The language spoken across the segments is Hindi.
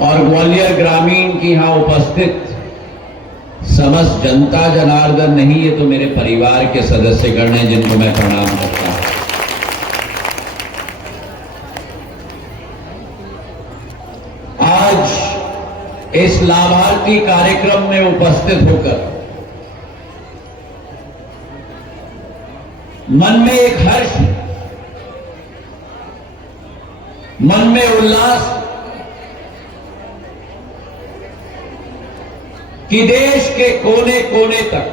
और ग्वालियर ग्रामीण की यहां उपस्थित समस्त जनता जनार्दन नहीं, ये तो मेरे परिवार के सदस्यगण हैं जिनको मैं प्रणाम करता हूं। आज इस लाभार्थी कार्यक्रम में उपस्थित होकर मन में एक हर्ष, मन में उल्लास कि देश के कोने कोने तक,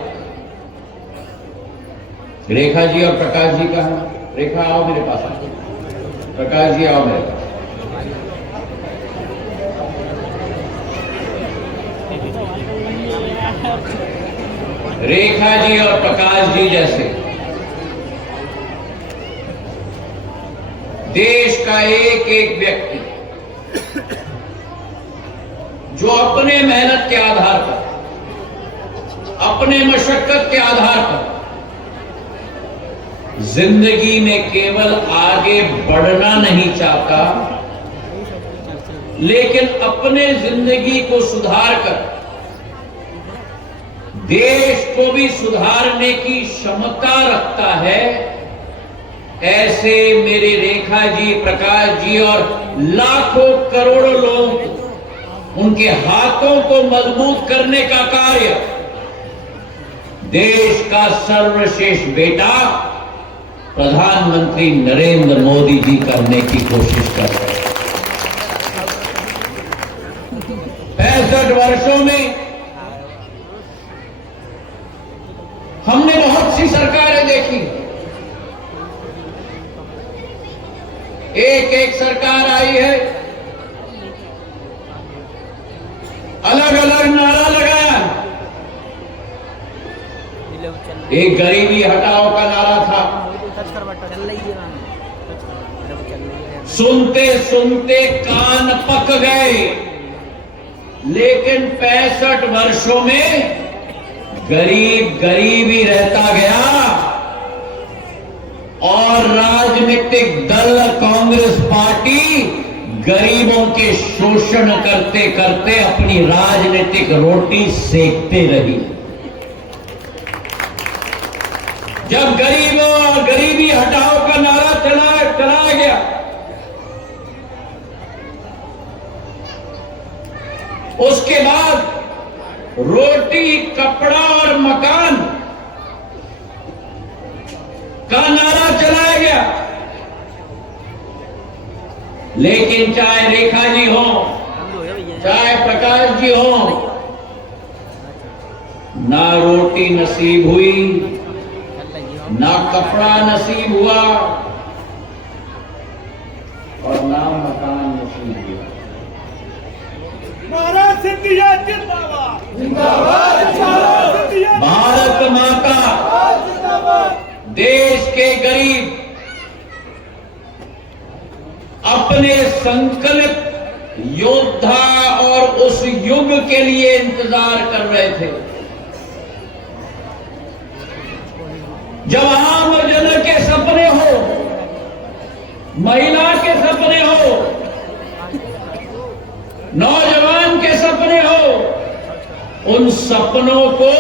रेखा जी और प्रकाश जी का है। रेखा आओ मेरे पास, प्रकाश जी आओ मेरे पास। रेखा जी और प्रकाश जी जैसे देश का एक एक व्यक्ति जो अपने मेहनत के आधार पर, अपने मशक्कत के आधार पर जिंदगी में केवल आगे बढ़ना नहीं चाहता, लेकिन अपने जिंदगी को सुधार कर देश को भी सुधारने की क्षमता रखता है, ऐसे मेरे रेखा जी, प्रकाश जी और लाखों करोड़ों लोग, उनके हाथों को मजबूत करने का कार्य देश का सर्वश्रेष्ठ बेटा प्रधानमंत्री नरेंद्र मोदी जी करने की कोशिश कर रहे हैं। 65 वर्षों में हमने बहुत सी सरकारें देखी, एक एक सरकार आई है, अलग अलग नारा लगाया। एक गरीबी हटाओ का नारा था, सुनते सुनते कान पक गए, लेकिन 65 वर्षों में गरीब गरीब ही रहता गया और राजनीतिक दल कांग्रेस पार्टी गरीबों के शोषण करते करते अपनी राजनीतिक रोटी सेकते रही। जब गरीबी हटाओ का नारा चलाया गया, उसके बाद रोटी, कपड़ा और मकान का नारा चलाया गया। लेकिन चाहे रेखा जी हो, चाहे प्रकाश जी हो, ना रोटी नसीब हुई, ना कपड़ा नसीब हुआ और ना मकान नसीब हुआ। भारत माता, देश के गरीब अपने संकल्प योद्धा और उस युग के लिए इंतजार कर रहे थे जब आम जन के सपने हो, महिला के सपने हो, नौजवान के सपने हो, उन सपनों को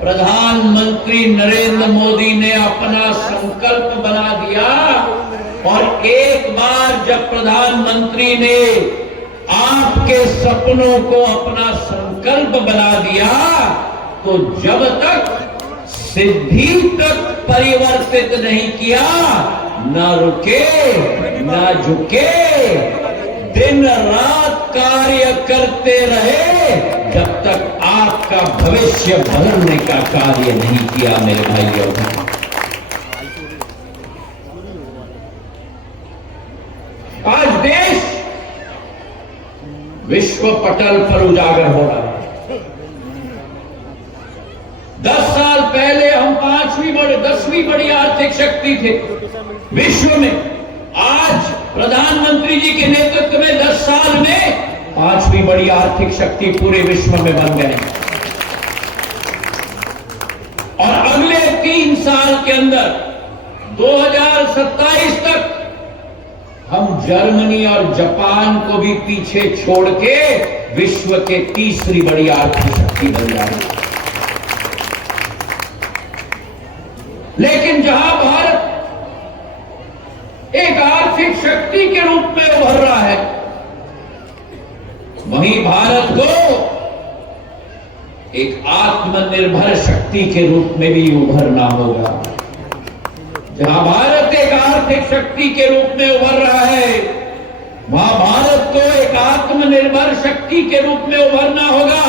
प्रधानमंत्री नरेंद्र मोदी ने अपना संकल्प बना दिया। और एक बार जब प्रधानमंत्री ने आपके सपनों को अपना संकल्प बना दिया, तो जब तक सिद्धि तक परिवर्तित नहीं किया, न रुके न झुके, दिन रात कार्य करते रहे, जब तक आपका भविष्य बदलने का कार्य नहीं किया। मेरे भाइयों, आज देश विश्व पटल पर उजागर हो रहा है। 10 साल पहले हम 10वीं बड़ी आर्थिक शक्ति थे विश्व में। आज प्रधानमंत्री जी के नेतृत्व में 10 साल में 5वीं बड़ी आर्थिक शक्ति पूरे विश्व में बन गए। और अगले 3 साल के अंदर 2027 तक हम जर्मनी और जापान को भी पीछे छोड़ के विश्व के तीसरी बड़ी आर्थिक शक्ति बन जाएगी। लेकिन जहां भारत एक आर्थिक शक्ति के रूप में उभर रहा है, वहीं भारत को एक आत्मनिर्भर शक्ति के रूप में भी उभरना होगा। जहां भारत एक आर्थिक शक्ति के रूप में उभर रहा है, वहां भारत को एक आत्मनिर्भर शक्ति के रूप में उभरना होगा।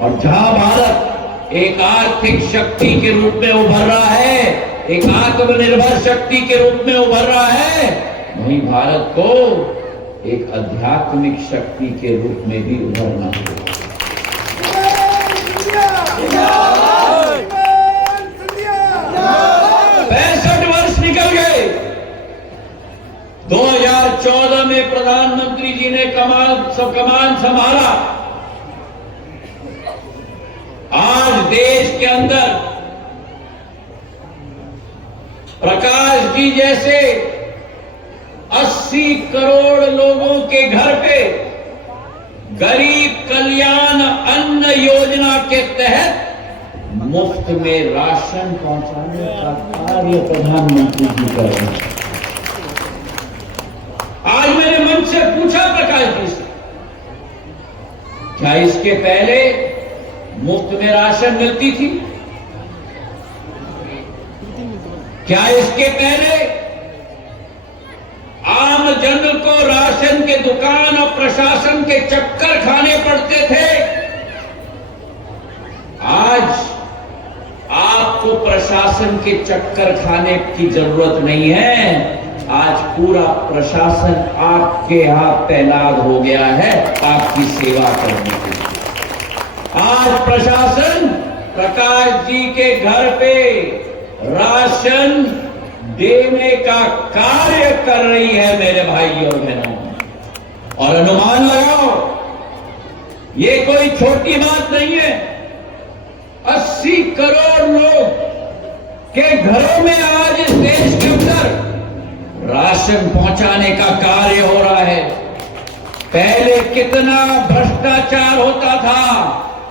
और जहां भारत एक आर्थिक शक्ति के रूप में उभर रहा है, एक आत्मनिर्भर शक्ति के रूप में उभर रहा है, वहीं भारत को एक आध्यात्मिक शक्ति के रूप में भी उभरना होगा। 65 वर्ष निकल गए। 2014 में प्रधानमंत्री जी ने कमान संभाला। आज देश के अंदर प्रकाश जी जैसे 80 करोड़ लोगों के घर पे गरीब कल्याण अन्न योजना के तहत मुफ्त में राशन पहुंचाने का कार्य प्रधानमंत्री जी कर रहे हैं। आज मैंने मन से पूछा प्रकाश जी से, क्या इसके पहले मुफ्त में राशन मिलती थी? क्या इसके पहले आम जन को राशन के दुकान और प्रशासन के चक्कर खाने पड़ते थे? आज आपको प्रशासन के चक्कर खाने की जरूरत नहीं है। आज पूरा प्रशासन आपके हाथ तैनात हो गया है आपकी सेवा करने के लिए। आज प्रशासन प्रकाश जी के घर पे राशन देने का कार्य कर रही है मेरे भाई और बहनों। और अनुमान लगाओ, ये कोई छोटी बात नहीं है। 80 करोड़ लोग के घरों में आज इस देश के अंदर राशन पहुंचाने का कार्य हो रहा है। पहले कितना भ्रष्टाचार होता था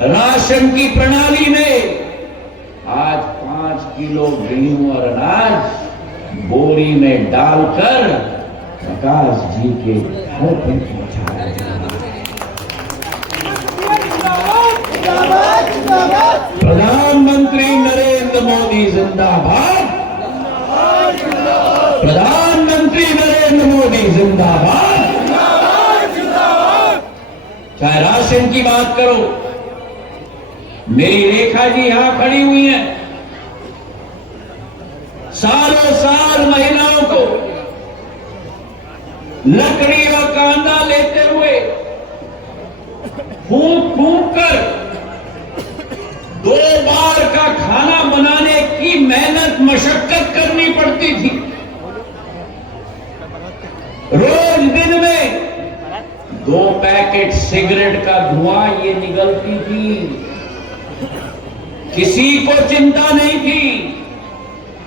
राशन की प्रणाली में। आज 5 किलो गेहूं और अनाज बोरी में डालकर प्रकाश जी के घर पर पहुंचाया जा रहा है। प्रधानमंत्री नरेंद्र मोदी जिंदाबाद। प्रधानमंत्री नरेंद्र मोदी जिंदाबाद। चाहे राशन की बात करो, मेरी रेखा जी यहां खड़ी हुई हैं। सालों साल महिलाओं को लकड़ी और कांदा लेते हुए फूंक फूंक कर 2 बार का खाना बनाने की मेहनत मशक्कत करनी पड़ती थी। रोज दिन में 2 पैकेट सिगरेट का धुआं ये निकलती थी। किसी को चिंता नहीं थी,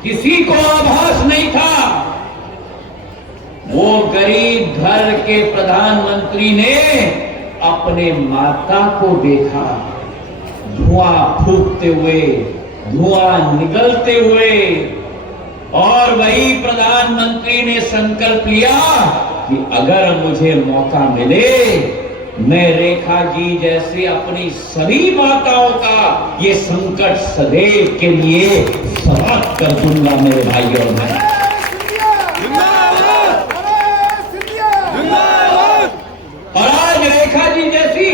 किसी को आभास नहीं था। वो गरीब घर के प्रधानमंत्री ने अपने माता को देखा, धुआं फूकते हुए, धुआं निकलते हुए, और वही प्रधानमंत्री ने संकल्प लिया कि अगर मुझे मौका मिले, मैं रेखा जी जैसे अपनी सभी माताओं का ये संकट सदैव के लिए समाप्त कर दूंगा मेरे भाई और बहन। और आज रेखा जी जैसी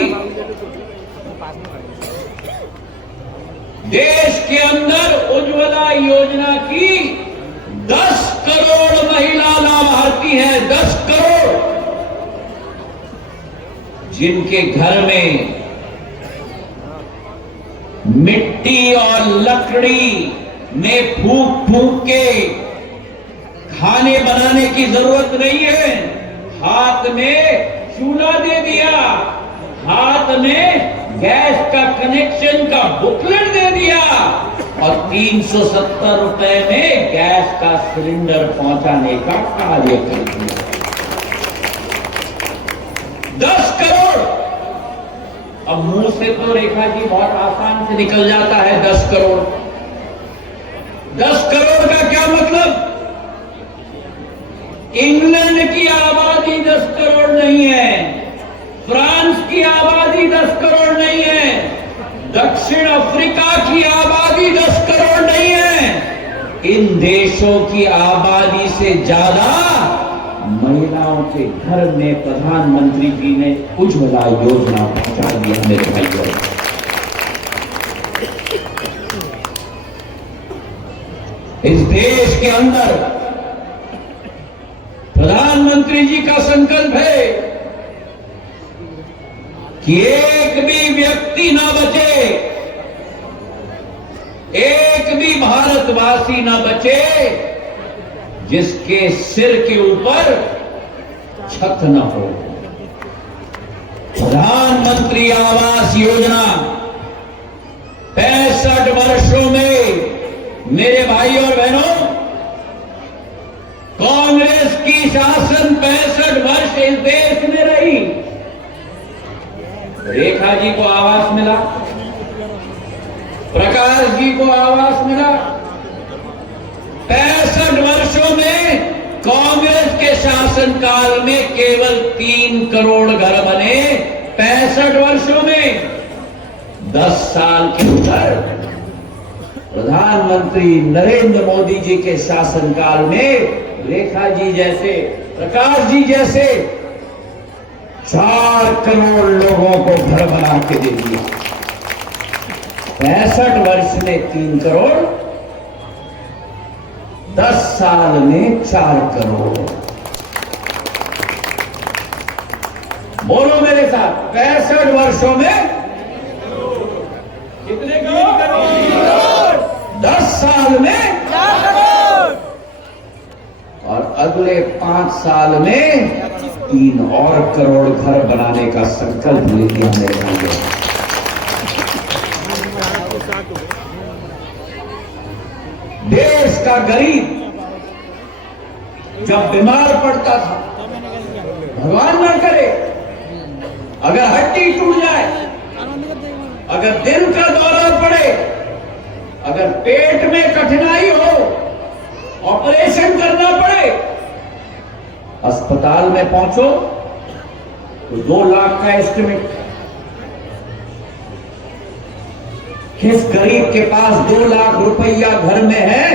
देश के अंदर उज्ज्वला योजना की 10 करोड़ महिला लाभार्थी है। 10 करोड़ जिनके घर में मिट्टी और लकड़ी में फूंक फूंक के खाने बनाने की जरूरत नहीं है। हाथ में चूल्हा दे दिया, हाथ में गैस का कनेक्शन का बुकलेट दे दिया और 370 रुपए में गैस का सिलेंडर पहुंचाने का कार्य कर दिया। 10 करोड़। अब मुंह से तो रेखा जी बहुत आसान से निकल जाता है 10 करोड़। 10 करोड़ का क्या मतलब? इंग्लैंड की आबादी 10 करोड़ नहीं है, फ्रांस की आबादी 10 करोड़ नहीं है, दक्षिण अफ्रीका की आबादी 10 करोड़ नहीं है। इन देशों की आबादी से ज्यादा महिलाओं के घर में प्रधानमंत्री जी ने उज्ज्वला योजना पहुंचा दिया मेरे भाइयों। इस देश के अंदर प्रधानमंत्री जी का संकल्प है कि एक भी व्यक्ति ना बचे, एक भी भारतवासी ना बचे जिसके सिर के ऊपर छत न हो। प्रधानमंत्री आवास योजना 65 वर्षों में मेरे भाई और बहनों, कांग्रेस की शासन 65 वर्ष इस देश में रही। रेखा जी को आवास मिला, प्रकाश जी को आवास मिला। 65 वर्षों में कांग्रेस के शासनकाल में केवल 3 करोड़ घर बने। 65 वर्षों में 10 साल के अंदर प्रधानमंत्री नरेंद्र मोदी जी के शासनकाल में रेखा जी जैसे, प्रकाश जी जैसे 4 करोड़ लोगों को घर बना के दे दिया। 65 वर्ष में 3 करोड़, 10 साल में 4 करोड़। बोलो मेरे साथ, 65 वर्षों में कितने करोड़? 10 साल में 4 करोड़। और अगले 5 साल में 3 और करोड़ घर बनाने का संकल्प ले लिया मेरे भाइयों। देश का गरीब जब बीमार पड़ता था, भगवान न करे अगर हड्डी टूट जाए, अगर दिल का दौरा पड़े, अगर पेट में कठिनाई हो, ऑपरेशन करना पड़े, अस्पताल में पहुंचो तो 2 लाख का एस्टिमेट। किस गरीब के पास 2 लाख रुपया घर में है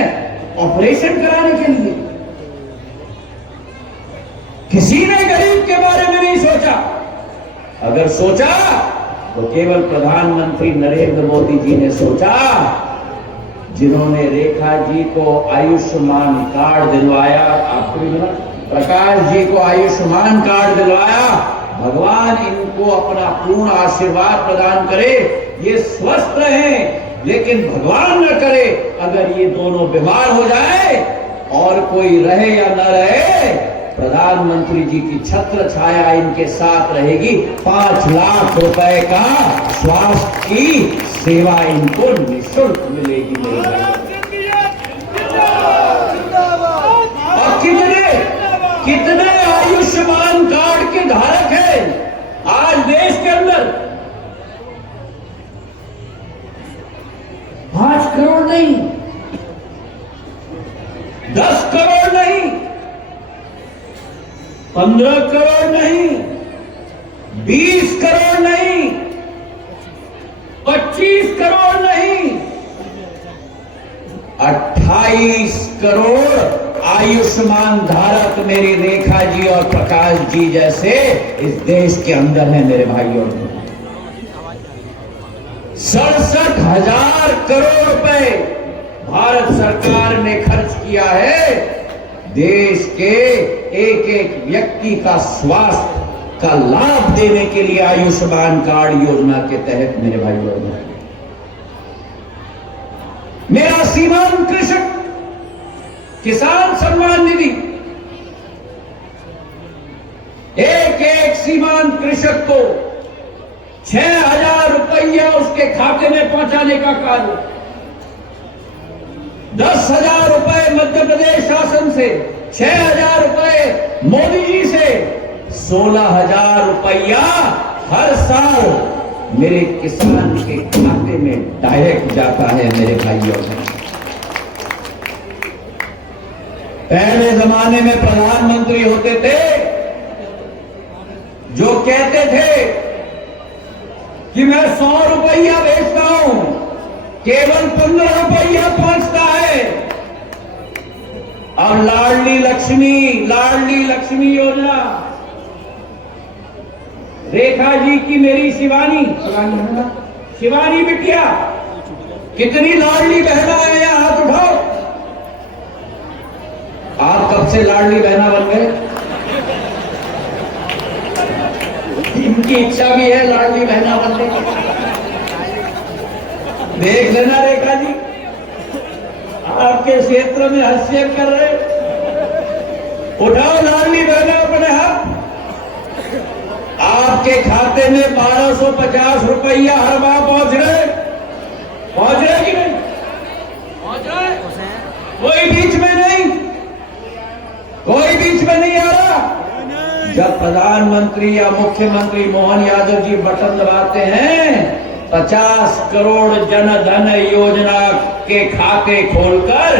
ऑपरेशन कराने के लिए? किसी ने गरीब के बारे में नहीं सोचा। अगर सोचा तो केवल प्रधानमंत्री नरेंद्र मोदी जी ने सोचा, जिन्होंने रेखा जी को आयुष्मान कार्ड दिलवाया, आपको भी मिला, प्रकाश जी को आयुष्मान कार्ड दिलवाया। भगवान इनको अपना पूर्ण आशीर्वाद प्रदान करे, ये स्वस्थ रहें, लेकिन भगवान न करे अगर ये दोनों बीमार हो जाए और कोई रहे या न रहे, प्रधानमंत्री जी की छत्र छाया इनके साथ रहेगी। 5 लाख रुपए का स्वास्थ्य की सेवा इनको निःशुल्क मिलेगी मेरे भाई। और कितने आयुष्मान कार्ड के धारक हैं आज देश के अंदर? 5 करोड़ नहीं, 10 करोड़ नहीं, 15 करोड़ नहीं, 20 करोड़ नहीं, 25 करोड़ नहीं, 28 करोड़ आयुष्मान धारक मेरी रेखा जी और प्रकाश जी जैसे इस देश के अंदर है मेरे भाइयों। 67,000 करोड़ रुपए भारत सरकार ने खर्च किया है देश के एक एक व्यक्ति का स्वास्थ्य का लाभ देने के लिए आयुष्मान कार्ड योजना के तहत मेरे भाइयों। मेरा सीमांत कृषक किसान सम्मान निधि, एक एक सीमांत कृषक को 6,000 रुपया उसके खाते में पहुंचाने का कार्य, 10,000 रुपए मध्य प्रदेश शासन से, 6,000 रुपए मोदी जी से, 16,000 रुपया हर साल मेरे किसान के खाते में डायरेक्ट जाता है मेरे भाइयों। पहले जमाने में प्रधानमंत्री होते थे जो कहते थे कि मैं 100 रुपया भेजता हूं, केवल 15 रुपया पहुंचता है। अब लाडली लक्ष्मी योजना, रेखा जी की मेरी शिवानी बिटिया, कितनी लाडली बहना है, या हाथ उठाओ। आप कब से लाडली बहना बन गए? इनकी इच्छा भी है लाडली बहना बनने की। देख लेना रेखा जी, आपके क्षेत्र में हस्तक्षेप कर रहे। उठाओ लाडली बहना अपने हाथ। आपके खाते में 1250 रुपया हर माह पहुंच रहे कि नहीं? पहुंच रहे। कोई बीच में नहीं आ रहा। जब प्रधानमंत्री या मुख्यमंत्री मोहन यादव जी बटन दबाते हैं, 50 करोड़ जन धन योजना के खाते खोलकर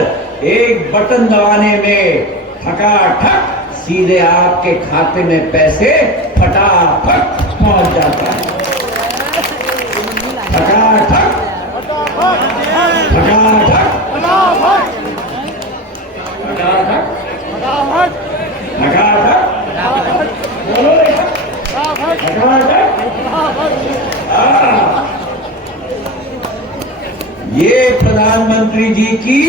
एक बटन दबाने में ठकाठक सीधे आपके खाते में पैसे फटाफट पहुंच जाता है। फटाफट बोलो ये प्रधानमंत्री जी की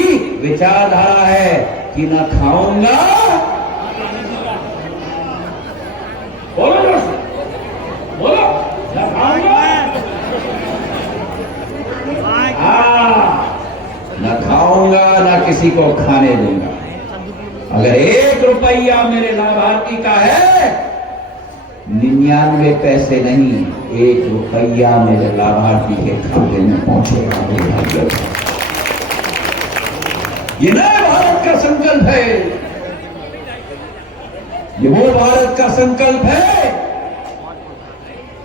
विचारधारा है कि न खाऊंगा, बोलो न खाऊंगा, न खाऊंगा न किसी को खाने दूंगा। अगर 1 रुपया मेरे लाभार्थी का है, 99 पैसे नहीं, 1 रुपया मेरे लाभार्थी के खाते में पहुंचेगा। ये नए भारत का संकल्प है, ये वो भारत का संकल्प है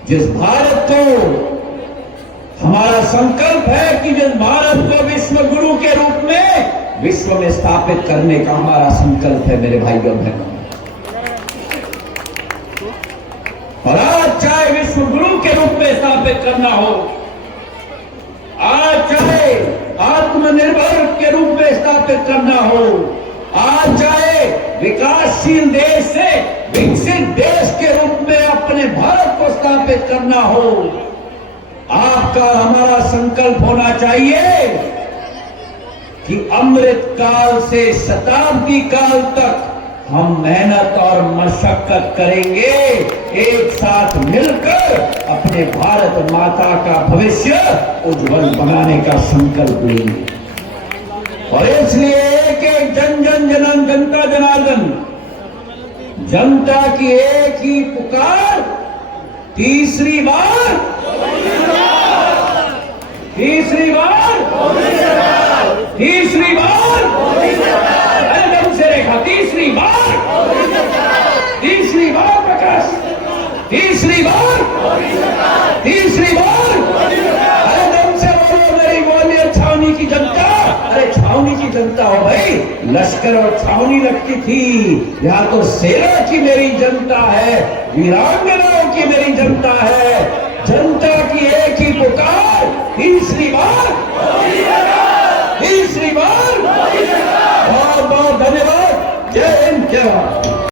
जिस भारत को, हमारा संकल्प है कि जिस भारत को विश्व गुरु के रूप में विश्व में स्थापित करने का हमारा संकल्प है मेरे भाइयों बहनों। और आज चाहे विश्व गुरु के रूप में स्थापित करना हो, आज चाहे आत्मनिर्भर के रूप में स्थापित करना हो, आज चाहे विकासशील देश से विकसित देश के रूप में अपने भारत को स्थापित करना हो, आपका हमारा संकल्प होना चाहिए कि अमृत काल से शताब्दी काल तक हम मेहनत और मशक्कत करेंगे, एक साथ मिलकर अपने भारत माता का भविष्य उज्जवल बनाने का संकल्प लेंगे। और इसलिए एक जनता जनार्दन, जनता की एक ही पुकार, तीसरी बार से रेखा, तीसरी बार प्रकाश, तीसरी बार एकदम से बोलो मेरी बोलिए छावनी की जनता। अरे छावनी की जनता हो भाई, लश्कर और छावनी लगती थी, यहाँ तो सेना की मेरी जनता है, वीरांगनाओं की मेरी जनता है। जनता की एक ही पुकार, तीसरी बार। बहुत बहुत धन्यवाद। जय हिंद, जय भारत।